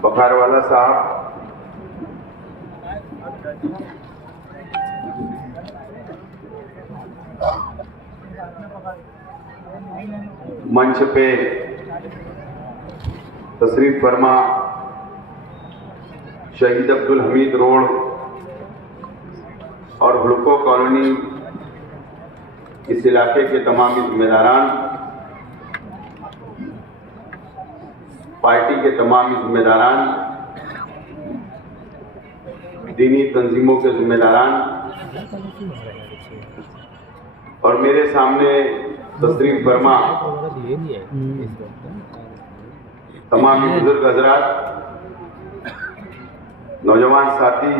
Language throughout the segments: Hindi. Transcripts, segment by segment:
बखारवाला साहब, मंच पे तशरीफ फरमा शहीद अब्दुल हमीद रोड और हुड़को कॉलोनी इस इलाके के तमाम जिम्मेदारान, पार्टी के तमाम जिम्मेदारान, दीनी तंजीमों के जिम्मेदारान और मेरे सामने तशरीफ फरमा तमाम बुजुर्ग हजरात, नौजवान साथी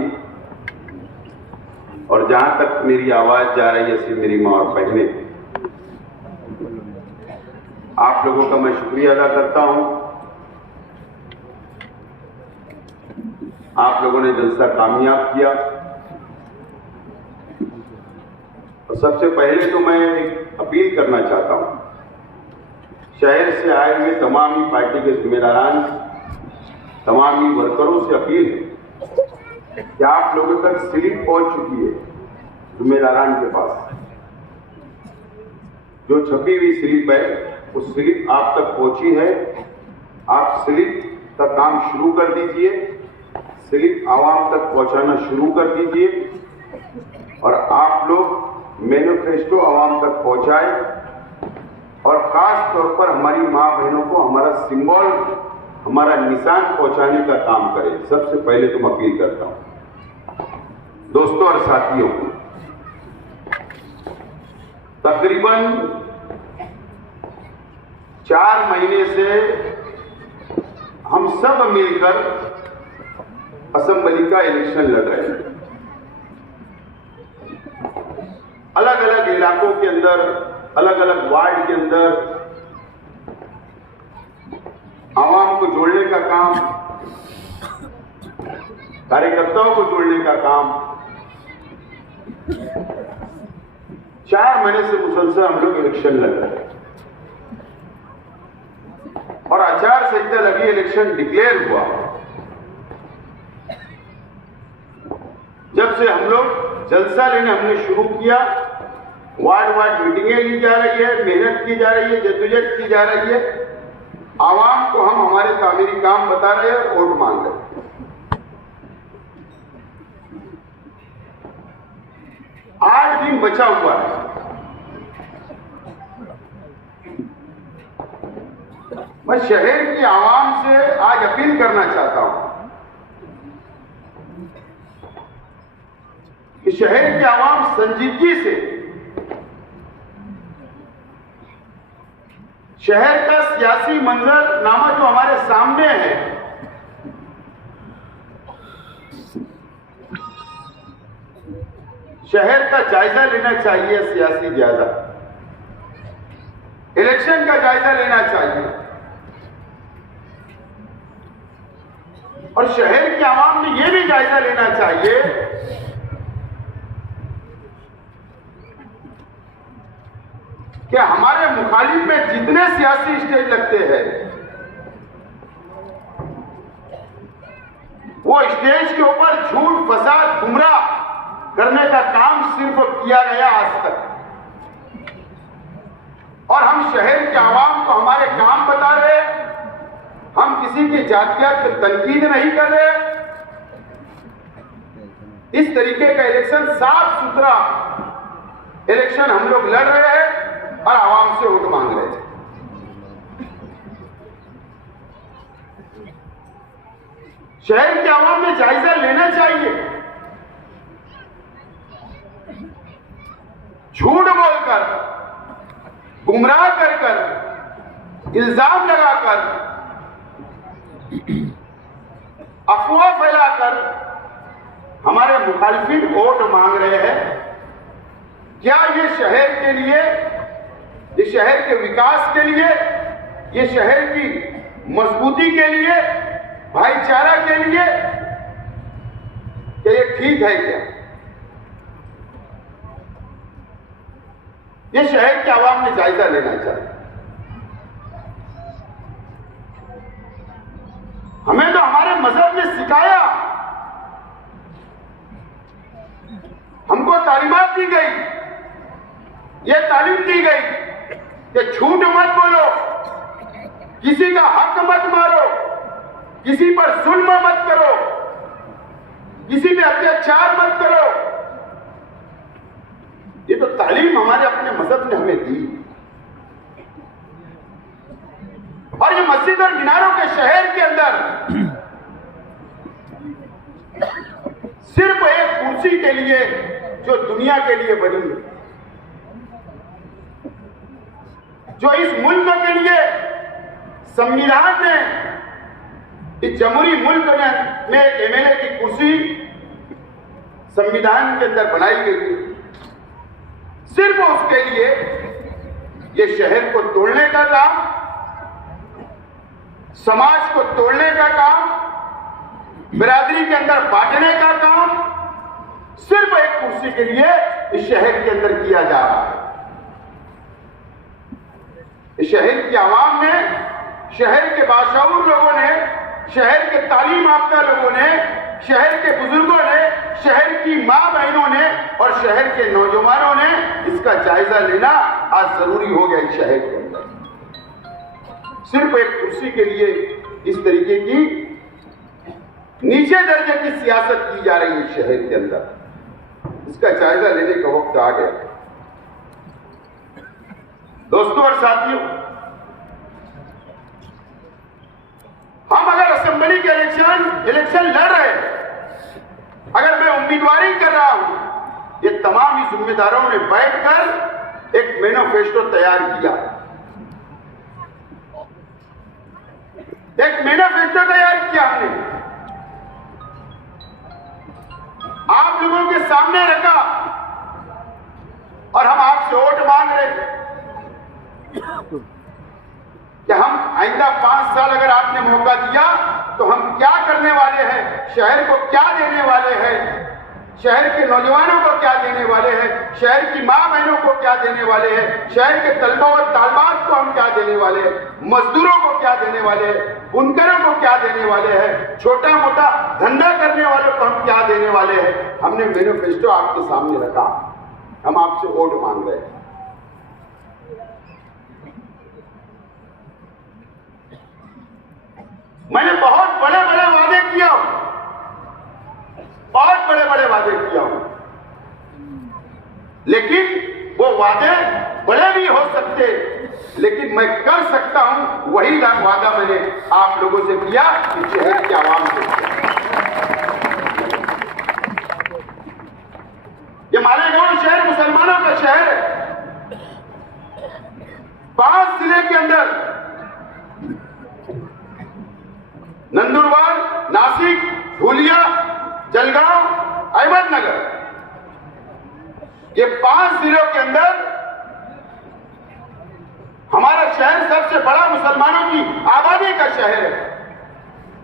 और जहां तक मेरी आवाज जा रही है ऐसी मेरी मां और बहनें, आप लोगों का मैं शुक्रिया अदा करता हूं। आप लोगों ने जलसा कामयाब किया और सबसे पहले तो मैं एक अपील करना चाहता हूं, शहर से आए हुए तमाम ही पार्टी के जिम्मेदारान, तमाम ही वर्करों से अपील है कि आप लोगों तक स्लिप पहुंच चुकी है जिम्मेदारान के पास। जो छपी हुई स्लिप है वो स्लिप आप तक पहुंची है। आप स्लिप का काम शुरू कर दीजिए, स्लिप आवाम तक पहुंचाना शुरू कर दीजिए और आप लोग मैनिफेस्टो आवाम तक पहुंचाए और खास तौर पर हमारी मां बहनों को हमारा सिंबल, हमारा निशान पहुंचाने का काम करें। सबसे पहले तो मैं अपील करता हूं दोस्तों और साथियों, तकरीबन 4 महीने से हम सब मिलकर असेंबली का इलेक्शन लड़ रहे हैं। अलग अलग इलाकों के अंदर, अलग अलग वार्ड के अंदर आवाम को जोड़ने का काम, कार्यकर्ताओं को जोड़ने का काम 4 महीने से मुसलसल हम लोग इलेक्शन लड़ रहे हैं और आचार संहिता लगी, इलेक्शन डिक्लेयर हुआ। जब से हम लोग जलसा लेने हमने शुरू किया, वार्ड वार्ड मीटिंगें ली जा रही है, मेहनत की जा रही है, जद्दोजहद की जा रही है, आवाम को हम हमारे तामीरी काम बता रहे हैं, वोट मांग रहे हैं। 8 दिन बचा हुआ है। मैं शहर की आवाम से आज अपील करना चाहता हूं कि शहर की आवाम संजीदगी से शहर का सियासी मंजरनामा जो हमारे सामने है, शहर का जायजा लेना चाहिए, सियासी जायजा, इलेक्शन का जायजा लेना चाहिए और शहर की आवाम ने यह भी जायजा लेना चाहिए कि हमारे मुखालिफ में जितने सियासी स्टेज लगते हैं वो स्टेज के ऊपर झूठ, फसाद, गुमराह करने का काम सिर्फ किया गया आज तक और हम शहर के आवाम को हमारे काम बता रहे हैं। हम किसी की जातियात की तनकीद नहीं कर रहे। इस तरीके का इलेक्शन, साफ सुथरा इलेक्शन हम लोग लड़ रहे हैं और आवाम से वोट मांग रहे हैं। शहर के आवाम में जायजा लेना चाहिए। झूठ बोलकर, गुमराह कर, इल्जाम लगाकर, अफवाह फैलाकर हमारे मुखालिफिन वोट मांग रहे हैं। क्या ये शहर के लिए, ये शहर के विकास के लिए, ये शहर की मजबूती के लिए, भाईचारा के लिए, क्या ये ठीक है? क्या ये शहर के आवाम ने जायजा लेना चाहिए। हमें तो हमारे सिखाया, हमको तालीमात दी गई, ये तालीम दी गई कि झूठ मत बोलो, किसी का हक मत मारो, किसी पर जुल्म मत करो, किसी पे अत्याचार मत करो। ये तो तालीम हमारे अपने मजहब ने हमें दी। और ये मस्जिद और मीनारों के शहर के अंदर सिर्फ एक कुर्सी के लिए जो दुनिया के लिए बनी है, जो इस मुल्क के लिए संविधान ने, इस जमहूरी मुल्क में एक एमएलए की कुर्सी संविधान के अंदर बनाई गई है, सिर्फ उसके लिए ये शहर को तोड़ने का काम, समाज को तोड़ने का काम, बिरादरी के अंदर बांटने का काम सिर्फ एक कुर्सी के लिए इस शहर के अंदर किया जा रहा है। इस शहर की आवाम ने, शहर के बाशऊर लोगों ने, शहर के तालीम याफ्ता लोगों ने, शहर के बुजुर्गों ने, शहर की मां बहनों ने और शहर के नौजवानों ने इसका जायजा लेना आज जरूरी हो गया। इस शहर के अंदर सिर्फ एक कुर्सी के लिए इस तरीके की नीचे दर्जे की सियासत की जा रही है शहर के अंदर, इसका जायजा लेने का वक्त आ गया। दोस्तों और साथियों, हम अगर असेंबली के इलेक्शन लड़ रहे हैं, अगर मैं उम्मीदवारी कर रहा हूं, ये तमाम ही जिम्मेदारों ने बैठकर एक मैनिफेस्टो तैयार किया, एक मैनिफेस्टो तैयार किया हमने, आप लोगों के सामने रखा और हम आपसे वोट मांग रहे हैं कि हम आइंदा 5 साल अगर आपने मौका दिया तो हम क्या करने वाले हैं, शहर को क्या देने वाले हैं, शहर के नौजवानों को क्या देने वाले हैं, शहर की मां बहनों को क्या देने वाले हैं, शहर के तलबा और तालबात को हम क्या देने वाले हैं, मजदूरों को क्या देने वाले हैं, बुनकरों को क्या देने वाले हैं, छोटा मोटा धंधा करने वालों को हम क्या देने वाले हैं। हमने मैनिफेस्टो आपके सामने रखा, हम आपसे वोट मांग रहे हैं। मैंने बहुत बड़े बड़े वादे किया, बहुत बड़े बड़े वादे किया हूं, लेकिन वो वादे बड़े भी हो सकते, लेकिन मैं कर सकता हूं वही वादा मैंने आप लोगों से किया कि शहर की आवाम से किया। ये मालेगांव शहर मुसलमानों का शहर है। 5 जिले के अंदर नंदुरबार, नासिक, धुलिया, जलगांव, अहमदनगर, ये 5 जिलों के अंदर हमारा शहर सबसे बड़ा मुसलमानों की आबादी का शहर है।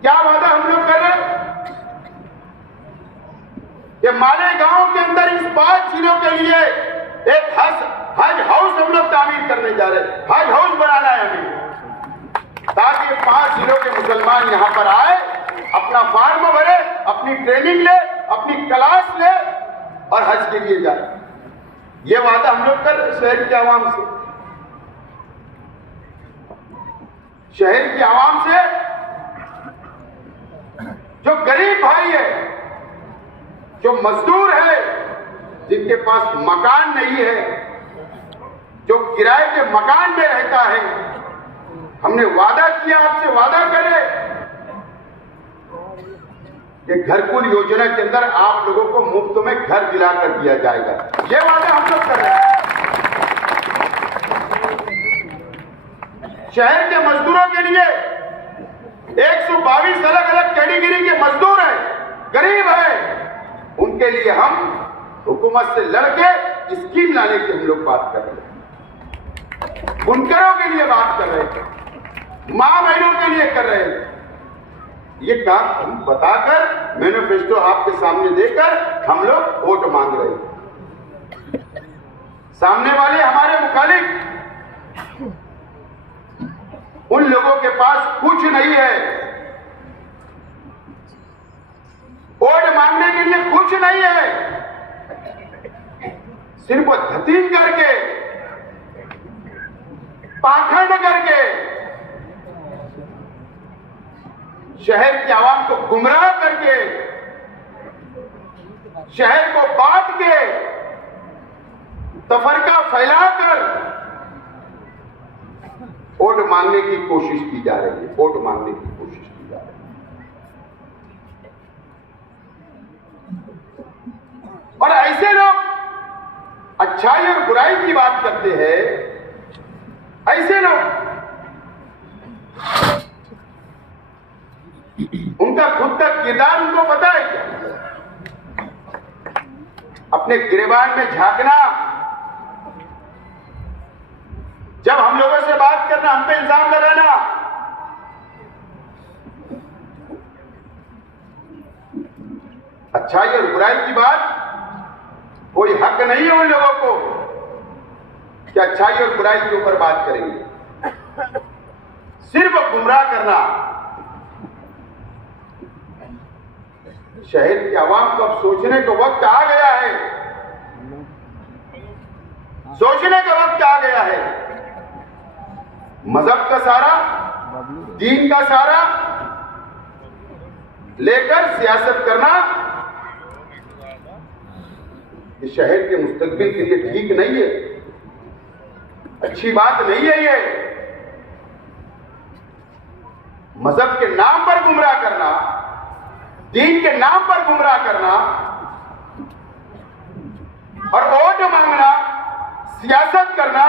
क्या वादा हम लोग कर रहे हैं कि मालेगांव के अंदर इस 5 जिलों के लिए एक हज हाउस हम लोग तामीर करने जा रहे हैं, हज हाउस बनाना है हमें, ताकि 5 जिलों के मुसलमान यहां पर आए, अपना फार्म भरे, अपनी ट्रेनिंग ले, अपनी क्लास ले और हज के लिए जाए। ये वादा हम लोग कर शहर की आवाम से, शहर की आवाम से। जो गरीब भाई है, जो मजदूर है, जिनके पास मकान नहीं है, जो किराए के मकान में रहता है, हमने वादा किया, आपसे वादा करें कि घरकुल योजना के अंदर आप लोगों को मुफ्त में घर दिलाकर दिया जाएगा। ये वादा हम लोग कर रहे हैं। शहर के मजदूरों के लिए 122 अलग अलग कैटेगरी के मजदूर हैं, गरीब हैं, उनके लिए हम हुकूमत से लड़के स्कीम लाने की हम लोग बात कर रहे हैं, बुनकरों के लिए बात कर रहे हैं, मां बहनों के लिए कर रहे हैं। ये काम हम बताकर, मैनिफेस्टो आपके सामने देकर हम लोग वोट मांग रहे हैं। सामने वाले हमारे मुखालिफ, उन लोगों के पास कुछ नहीं है, वोट मांगने के लिए कुछ नहीं है, सिर्फ धतीन करके, पाखंड करके शहर की आवाम को गुमराह करके, शहर को बांट के, तफरका फैलाकर वोट मांगने की कोशिश की जा रही है, वोट मांगने की कोशिश की जा रही है। और ऐसे लोग अच्छाई और बुराई की बात करते हैं, ऐसे लोग उनका खुद का किरदार उनको पता है क्या? अपने गिरेबान में झांकना, जब हम लोगों से बात करना, हम पे इल्जाम लगाना, अच्छाई और बुराई की बात, कोई हक नहीं है उन लोगों को कि अच्छाई और बुराई के ऊपर बात करेंगे। सिर्फ गुमराह करना। शहर की आवाम को अब सोचने का वक्त आ गया है, सोचने का वक्त आ गया है। मजहब का सारा, दीन का सारा लेकर सियासत करना ये शहर के मुस्तकबिल के लिए ठीक नहीं है, अच्छी बात नहीं है। ये मजहब के नाम पर गुमराह करना, दीन के नाम पर गुमराह करना और वोट मांगना, सियासत करना,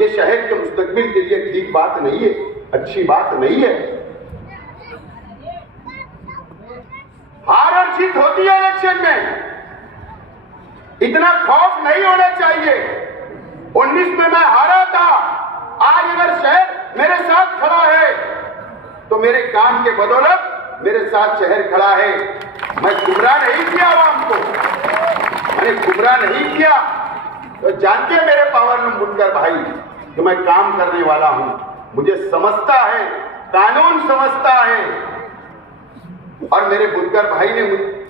ये शहर के मुस्तकबिल के लिए ठीक बात नहीं है, अच्छी बात नहीं है। हार और जीत होती है इलेक्शन में, इतना खौफ नहीं होना चाहिए। 19 में मैं हारा था, आज अगर शहर मेरे साथ खड़ा है तो मेरे काम के बदौलत मेरे साथ शहर खड़ा है। मैं गुमराह नहीं किया आवाम को, मैंने गुमराह नहीं किया। तो जानते हैं मेरे पावरलूम बुनकर भाई कि मैं काम करने वाला हूं, मुझे समझता है, कानून समझता है। और मेरे बुनकर भाई ने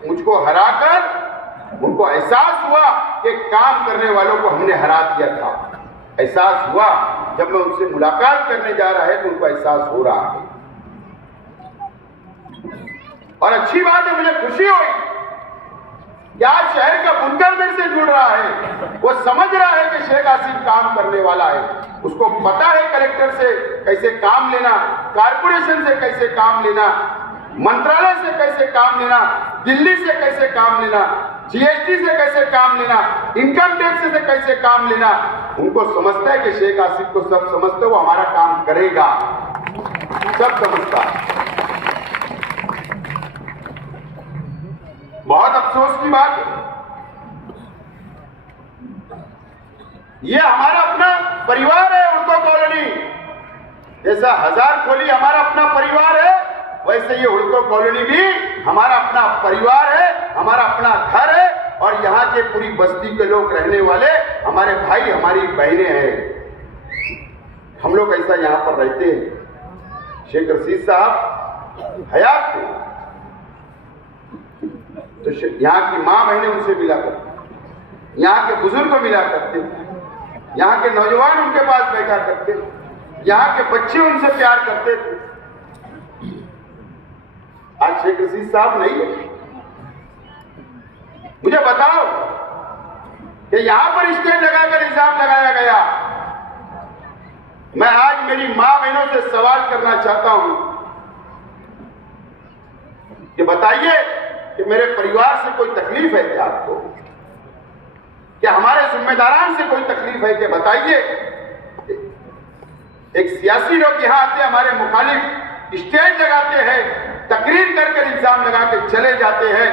मुझको हराकर उनको एहसास हुआ कि काम करने वालों को हमने हरा दिया था। एहसास हुआ, जब मैं उनसे मुलाकात करने जा रहा है तो उनको एहसास हो रहा है। और अच्छी बात है, मुझे खुशी हुई कि आज शहर का बुनकर मेरे से जुड़ रहा है। वो समझ रहा है कि शेख आसिफ काम करने वाला है, उसको पता है कलेक्टर से कैसे काम लेना, कारपोरेशन से कैसे काम लेना, मंत्रालय से कैसे काम लेना, दिल्ली से कैसे काम लेना, जीएसटी से कैसे काम लेना, इनकम टैक्स से कैसे काम लेना। उनको समझता है कि शेख आसिफ को सब समझते, वो हमारा काम करेगा, सब समझता। बहुत अफसोस की बात है, ये हमारा अपना परिवार है। हुड़को कॉलोनी जैसा हजार खोली हमारा अपना परिवार है, वैसे ये हुड़को कॉलोनी भी हमारा अपना परिवार है, हमारा अपना घर है। और यहाँ के पूरी बस्ती के लोग रहने वाले हमारे भाई, हमारी बहनें हैं। हम लोग ऐसा यहाँ पर रहते हैं। शेख रशीद साहब हयात थे तो यहाँ की माँ बहनें उनसे मिला करती, यहाँ के बुजुर्ग मिला करते, यहाँ के नौजवान उनके पास बैठा करते, यहाँ के बच्चे उनसे प्यार करते थे। आज शेख रशीद साहब नहीं है। मुझे बताओ कि यहां पर स्टैंड लगाकर इल्जाम लगाया गया। मैं आज मेरी मां बहनों से सवाल करना चाहता हूं कि बताइए कि मेरे परिवार से कोई तकलीफ है क्या आपको? क्या हमारे जिम्मेदारान से कोई तकलीफ है क्या? बताइए। एक सियासी लोग यहां आते हैं, हमारे मुखालिफ स्टेज लगाते हैं, तकरीर कर इल्जाम लगा के चले जाते हैं।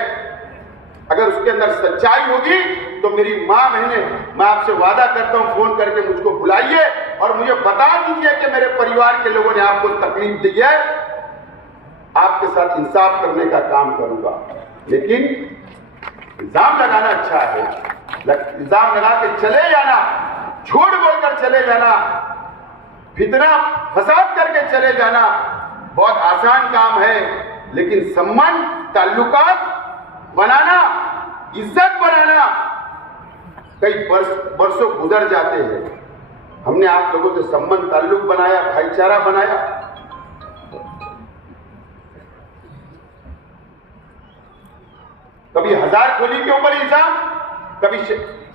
अगर उसके अंदर सच्चाई होगी तो मेरी मां बहने, मैं आपसे वादा करता हूं, फोन करके मुझको बुलाइए और मुझे बता दीजिए कि मेरे परिवार के लोगों ने आपको तकलीफ दी है। आपके साथ इंसाफ करने का काम करूंगा। लेकिन इल्जाम लगाना अच्छा है, इल्जाम लगा के चले जाना, झूठ बोलकर चले जाना, फितना फसाद करके चले जाना बहुत आसान काम है। लेकिन संबंध, ताल्लुकात बनाना, इज्जत बनाना कई वर्षों गुजर जाते हैं। हमने आप लोगों से संबंध ताल्लुक बनाया, भाईचारा बनाया। कभी हजार खोली के ऊपर इल्जाम, कभी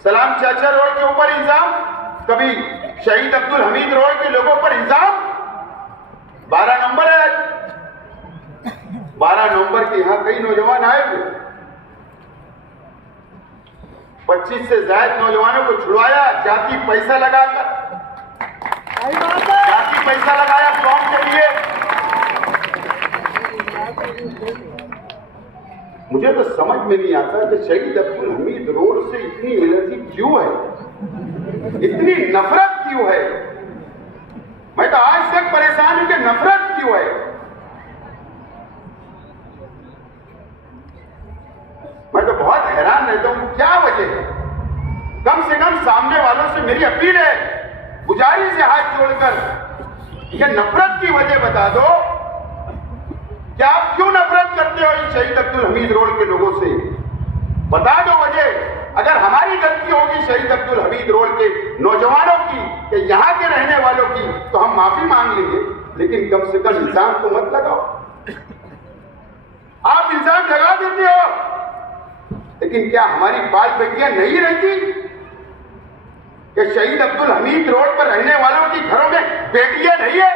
सलाम चाचा रोड के ऊपर इल्जाम, कभी शहीद अब्दुल हमीद रोड के लोगों पर इल्जाम। 12 नवंबर है, 12 नवंबर के यहां कई नौजवान आए थे। 25 से ज्यादा नौजवानों को छुड़वाया, जाति पैसा लगाकर, जाति पैसा लगाया फॉर्म के लिए। मुझे तो समझ में नहीं आता कि शहीद अब्दुल हमीद रोड से इतनी एलर्जी क्यों है, इतनी नफरत क्यों है। मैं तो आज तक परेशान हूं कि नफरत क्यों है। मैं तो बहुत हैरान रहता हूं क्या वजह है। कम से कम सामने वालों से मेरी अपील है, गुजारिश है हाथ जोड़कर, ये नफरत की वजह बता दो कि आप क्यों नफरत करते हो इस शहीद अब्दुल हमीद रोड के लोगों से। बता दो वजह। अगर हमारी गलती होगी शहीद अब्दुल हमीद रोड के नौजवानों की, कि यहां के रहने वालों की, तो हम माफी मांग लेंगे, लेकिन कम से कम इल्जाम तो मत लगाओ। आप इल्जाम लगा देते हो, लेकिन क्या हमारी बाल बेटियां नहीं रहती कि शहीद अब्दुल हमीद रोड पर रहने वालों की घरों में बेटियां नहीं है?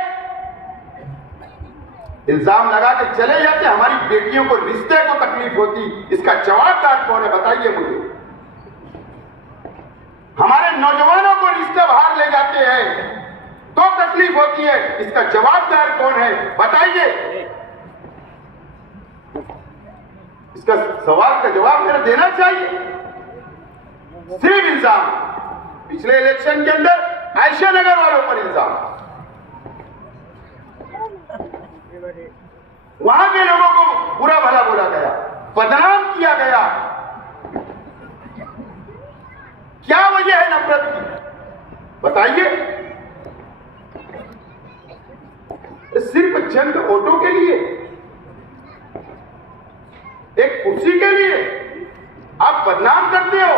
इल्जाम लगा के चले जाते, हमारी बेटियों को रिश्ते को तकलीफ होती, इसका जवाबदार कौन है बताइए मुझे। हमारे नौजवानों को रिश्ते बाहर ले जाते हैं तो तकलीफ होती है, इसका जवाबदार कौन है बताइए। इसका सवाल का जवाब मेरा देना चाहिए। सिर्फ इल्जाम, पिछले इलेक्शन के अंदर आयशा नगर वालों पर इल्जाम, वहां के लोगों को बुरा भला बोला गया, बदनाम किया गया। क्या वजह है नफरत की बताइए। सिर्फ चंद वोटों के लिए, एक कुर्सी के लिए आप बदनाम करते हो।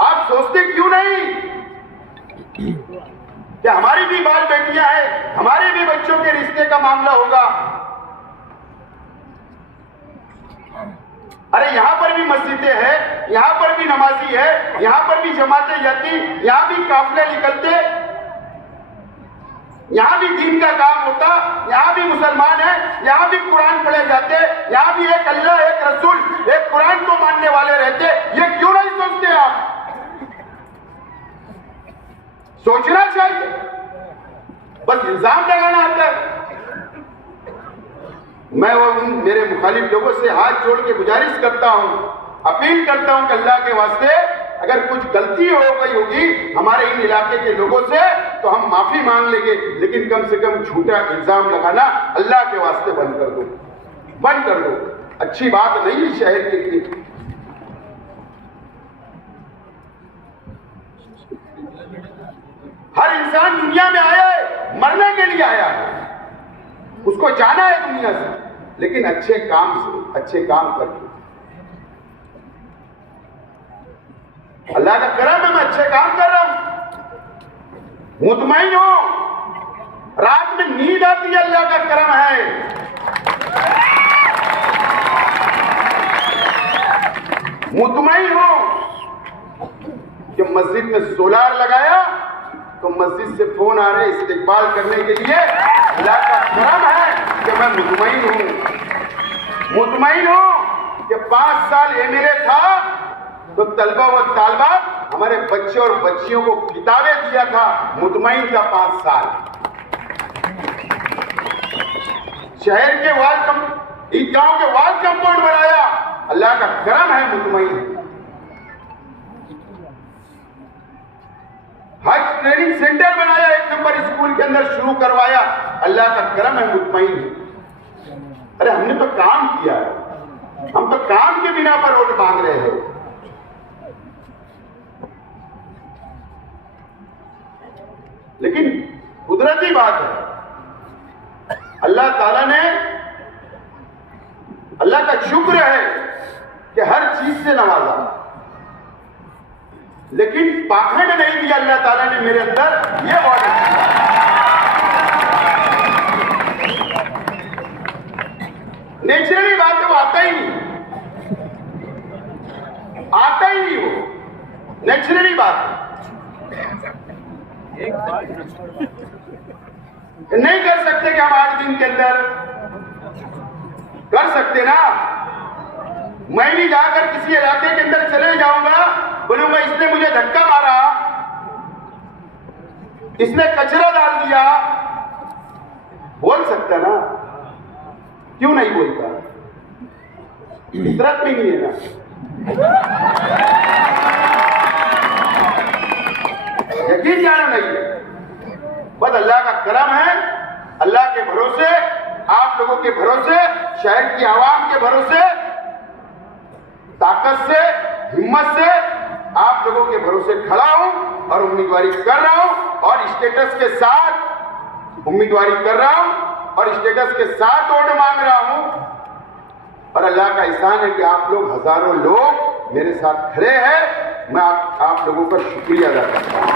आप सोचते क्यों नहीं कि हमारी भी बाल बेटियां हैं, हमारे भी बच्चों के रिश्ते का मामला होगा। अरे यहां पर भी मस्जिदें हैं, यहां पर भी नमाजी है, यहां पर भी जमातें जाती, यहां भी काफिले निकलते, यहां भी दीन का काम होता, यहां भी मुसलमान है, यहां भी कुरान पढ़े जाते, यहां भी एक अल्लाह, एक रसूल, एक कुरान को मानने वाले रहते। ये क्यों नहीं सोचते आप? सोचना चाहिए, बस इल्जाम लगाना आता है। मैं वो मेरे मुखालिफ लोगों से हाथ जोड़ के गुजारिश करता हूं, अपील करता हूं कि अल्लाह के वास्ते अगर कुछ गलती हो गई होगी हमारे इन इलाके के लोगों से तो हम माफी मांग लेंगे, लेकिन कम से कम झूठा इल्जाम लगाना अल्लाह के वास्ते बंद कर दो, बंद कर दो। अच्छी बात नहीं है शहर के लिए। हर इंसान दुनिया में आया है, मरने के लिए आया है, उसको जाना है दुनिया से, लेकिन अच्छे काम से, अच्छे काम करके। अल्लाह का करम है, मैं अच्छे काम कर रहा हूं, मुतमईन हूं, रात में नींद आती है, अल्लाह का करम है। मुतमईन हूं कि मस्जिद में सोलार लगाया तो मस्जिद से फोन आ रहे इस्तेकबाल करने के लिए। अल्लाह का करम है कि मैं मुतमईन हूं, मुतमईन हूं कि 5 साल एमएलए था तो तलबा व तालबात हमारे बच्चे और बच्चियों को किताबें दिया था, मुतमईन था 5 साल। शहर के ईदगाहों के वाल कंपाउंड बनाया, अल्लाह का करम है, मुतमईन। हज ट्रेनिंग सेंटर बनाया, 1 नंबर स्कूल के अंदर शुरू करवाया, अल्लाह का करम है, मुतमईन। अरे हमने तो काम किया है, हम तो काम के बिना पर वोट मांग रहे हैं। लेकिन कुदरती बात है, अल्लाह ताला ने, अल्लाह का शुक्र है कि हर चीज से नवाजा, लेकिन पाखंड नहीं दिया अल्लाह ताला ने मेरे अंदर। ये ऑर्डर नेचुरली बात है, वो आता ही नहीं, आता ही नहीं, वो नेचुरली बात है। नहीं कर सकते कि हम 8 दिन के अंदर कर सकते ना। मैं भी जाकर किसी इलाके के अंदर चले जाऊंगा, बोलूंगा इसने मुझे धक्का मारा, इसने कचरा डाल दिया, बोल सकता ना, क्यों नहीं बोलता? फितरत में नहीं है ना। यकीन जाना नहीं है, बस अल्लाह का करम है, अल्लाह के भरोसे, आप लोगों के भरोसे, शहर की आवाम के भरोसे, ताकत से, हिम्मत से आप लोगों के भरोसे खड़ा हूं और उम्मीदवारी कर रहा हूं और स्टेटस के साथ उम्मीदवारी कर रहा हूं और स्टेटस के साथ वोट मांग रहा हूं। और अल्लाह का एहसान है कि आप लोग, हजारों लोग मेरे साथ खड़े हैं। मैं आप लोगों का शुक्रिया अदा करता हूं।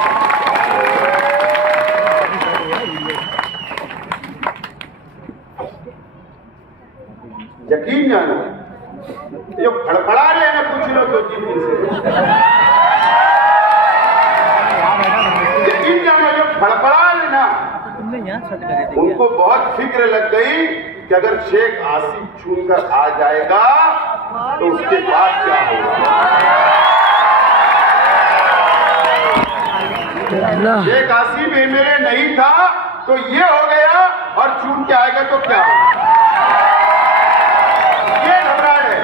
यकीन जानो, जो फड़फड़ा रहे हैं ना कुछ लोग 2-3 दिन से, यकीन जानो जो फड़फड़ा रहे ना, उनको बहुत फिक्र लग गई कि अगर शेख आसिफ चुनकर आ जाएगा तो उसके बाद क्या होगा। शेख आसिफ एमएलए नहीं था तो ये हो गया और चुन के आएगा तो क्या होगा, ये घबराहट है,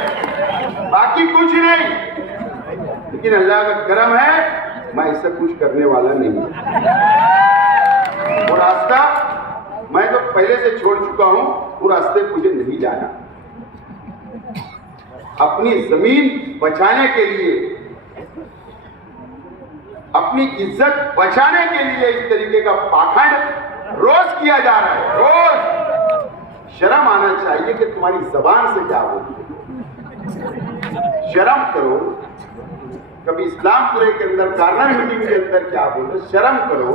बाकी कुछ नहीं। लेकिन अल्लाह का करम है, मैं इससे कुछ करने वाला नहीं हूं। वो रास्ता मैं तो पहले से छोड़ चुका हूं, वो रास्ते मुझे नहीं जाना। अपनी जमीन बचाने के लिए, अपनी इज्जत बचाने के लिए इस तरीके का पाखंड रोज किया जा रहा है। रोज शर्म आना चाहिए कि तुम्हारी जबान से क्या बोलते हो। शर्म करो। कभी इस्लामपुरे के अंदर कार्नर मीटिंग के अंदर क्या बोले, शर्म करो।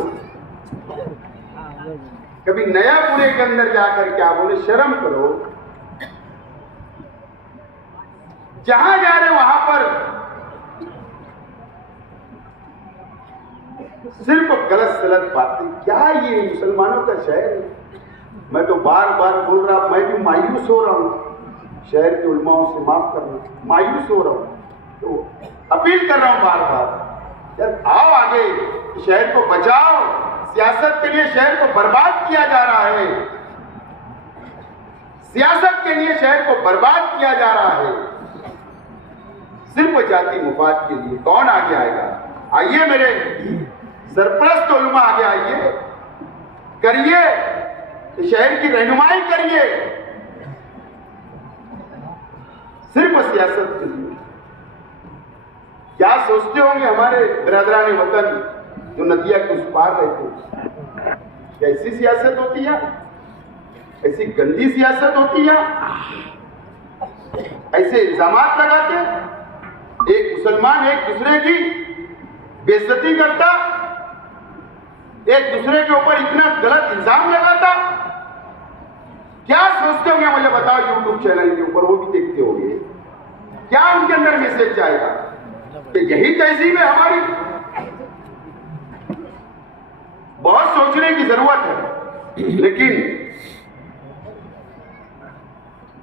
कभी नयापुरे के अंदर जाकर क्या बोले, शर्म करो। जहां जा रहे वहां पर सिर्फ गलत सलत बातें। क्या ये मुसलमानों का शहर है? मैं तो बार बार बोल रहा, मैं भी मायूस हो रहा हूं। शहर के उलमाओं से माफ करना, मायूस हो रहा हूं। तो अपील कर रहा हूं बार बार, यार आओ आगे, शहर को बचाओ। सियासत के लिए शहर को बर्बाद किया जा रहा है, सियासत के लिए शहर को बर्बाद किया जा रहा है, सिर्फ जाति मुफाद के लिए। कौन आगे आएगा? आइए मेरे सरप्रस्त उलमा आगे आइए, करिए, शहर की रहनुमाई करिए, सिर्फ सियासत के लिए। क्या सोचते होंगे हमारे बिरादरान वतन जो नदिया के उस पार रहते, कैसी सियासत होती है? ऐसी गंदी सियासत होती है? ऐसे इल्जामात लगाते, एक मुसलमान एक दूसरे की बेइज्जती करता, एक दूसरे के ऊपर इतना गलत इल्जाम लगाता। क्या सोचते होंगे मुझे बताओ, यूट्यूब चैनल के ऊपर वो भी देखते होंगे, क्या उनके अंदर मैसेज जाएगा कि यही तहजीब है हमारी? बहुत सोचने की जरूरत है। लेकिन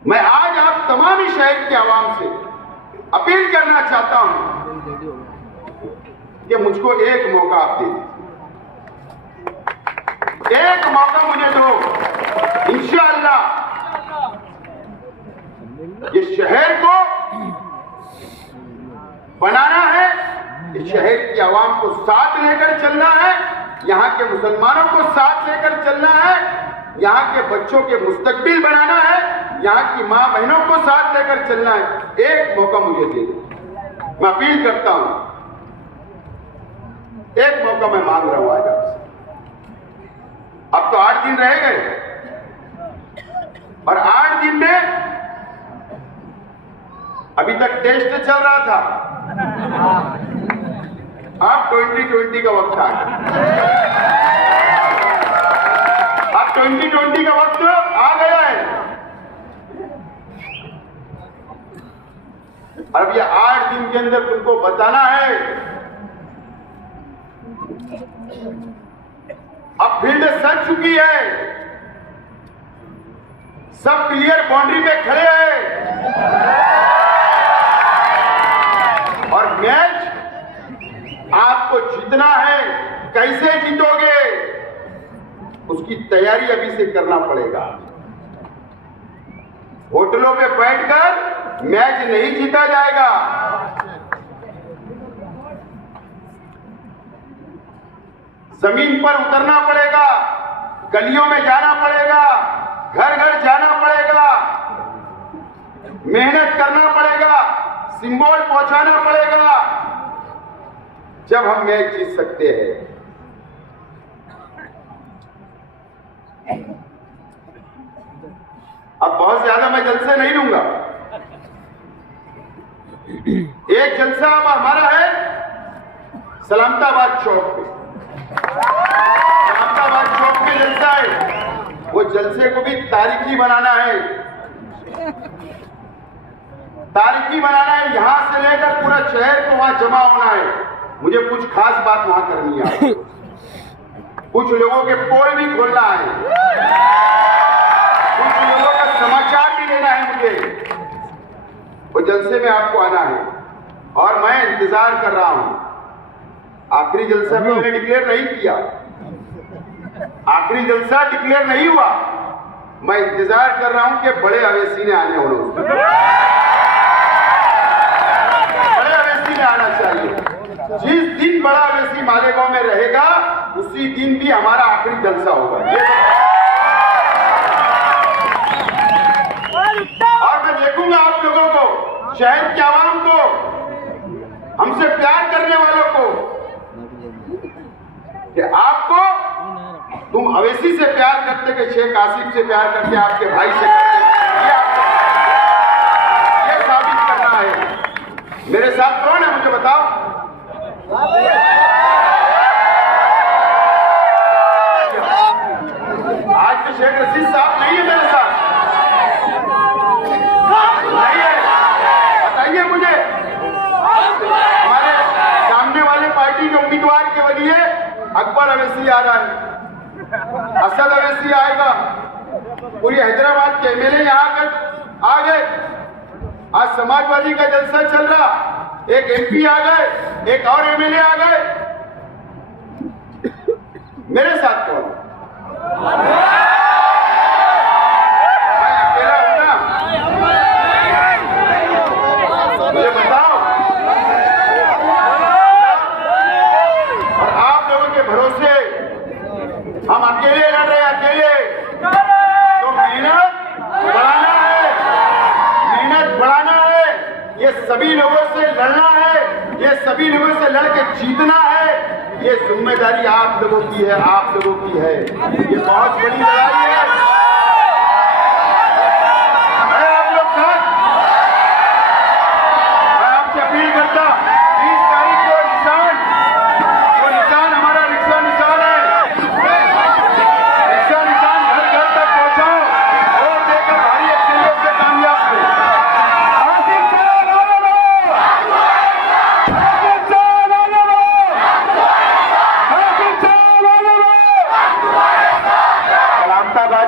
मैं आज आप तमाम ही शहर की आवाम से अपील करना चाहता हूं कि मुझको एक मौका आप दे दीजिए, एक मौका मुझे दो। इंशाअल्लाह ये शहर को बनाना है, इस शहर की आवाम को साथ लेकर चलना है, यहाँ के मुसलमानों को साथ लेकर चलना है, यहाँ के बच्चों के मुस्तकबिल बनाना है, यहाँ की मां बहनों को साथ लेकर चलना है। एक मौका मुझे दे दो, मैं अपील करता हूं, एक मौका मैं मांग रहा हूं आज आपसे। अब तो 8 दिन रह गए और 8 दिन में अभी तक टेस्ट चल रहा था, अब 2020 का वक्त आ गया। अब 2020 का वक्त आ गया है। अब ये 8 दिन के अंदर तुमको बताना है। अब फील्ड सज चुकी है, सब क्लियर बाउंड्री पे खड़े हैं और मैच आपको जीतना है। कैसे जीतोगे उसकी तैयारी अभी से करना पड़ेगा। होटलों पे बैठकर मैच नहीं जीता जाएगा। जमीन पर उतरना पड़ेगा, गलियों में जाना पड़ेगा, घर घर जाना पड़ेगा, मेहनत करना पड़ेगा, सिंबल पहुंचाना पड़ेगा, जब हम मैच जीत सकते हैं। अब बहुत ज्यादा मैं जलसे नहीं लूंगा। एक जलसा अब हमारा है सलामताबाद चौक पे। सलामताबाद चौक पे जलसा है, वो जलसे को भी तारीखी बनाना है। तारीखी बनाना है, यहां से लेकर पूरा शहर को वहां जमा होना है। मुझे कुछ खास बात वहां करनी है, कुछ लोगों के पोल भी खोलना है, कुछ लोगों का समाचार भी लेना है मुझे। वो जलसे में आपको आना है और मैं इंतजार कर रहा हूं। आखिरी जलसा भी मैंने डिक्लेयर नहीं किया, आखिरी जलसा डिक्लेयर नहीं हुआ। मैं इंतजार कर रहा हूं कि बड़े अवेसी ने आने होने, बड़े अवेसी ने आना चाहिए। जिस दिन बड़ा अवेसी मालेगांव में रहेगा उसी दिन भी हमारा आखिरी जलसा होगा। और मैं देखूंगा आप लोगों को, शहर के आवाम को, हमसे प्यार करने वालों को, कि आपको तुम अवेसी से प्यार करते कि शेख आसिफ से प्यार करते, आपके भाई से करते, ये साबित करना है। मेरे साथ कौन है मुझे बताओ? आज तो शेख रशीद साहब नहीं है मेरे साथ, नहीं है, बताइए मुझे। हमारे सामने वाले पार्टी के उम्मीदवार के बदले अकबर अवैसी आ रहा है, असद अवैसी आएगा, पूरी हैदराबाद के एमएलए यहाँ आ गए। आज समाजवादी का जलसा चल रहा, एक एमपी आ गए, एक और एमएलए आ गए। मेरे साथ कौन? मैं अकेला हूं ना, मुझे बताओ। और आप लोगों के भरोसे हम अकेले लड़ रहे हैं, अकेले। तो मेहनत बढ़ाना है, मेहनत बढ़ाना है, ये सभी लोगों से लड़ना है, ये सभी लोगों से लड़के जीतना है। ये जिम्मेदारी आप लोगों की है, आप लोगों की है। ये बहुत बड़ी लड़ाई है। मैं आप लोग साथ, मैं आपसे अपील करता, 20 तारीख को निशान, वो निशान हमारा रिक्शा निशान है। रिक्शा निशान घर घर तक पहुंचाओ और देकर भारी एक्सीडेंट से कामयाब करो।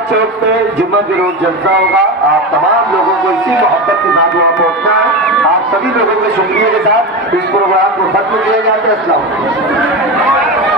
चौक पे जुम्मे के रोज जलसा होगा। आप तमाम लोगों को इसी मोहब्बत के साथ वहां पहुंचना है। आप सभी लोगों के शुक्रिया के साथ इस प्रोग्राम को खत्म किया जाता है। अस्सलाम वालेकुम।